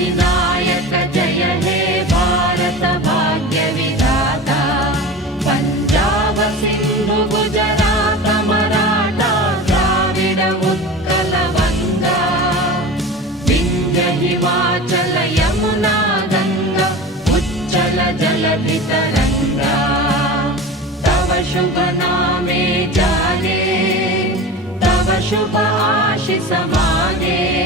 अधिनायक जय हे भारत भाग्य विधाता पंजाब सिंधु गुजरात मराठा द्राविड उत्कल बंगा विंध्य हिमाचल यमुना गंगा उच्चल जलधि तरंगा तव शुभ नामे जागे तव शुभ आशीष मागे।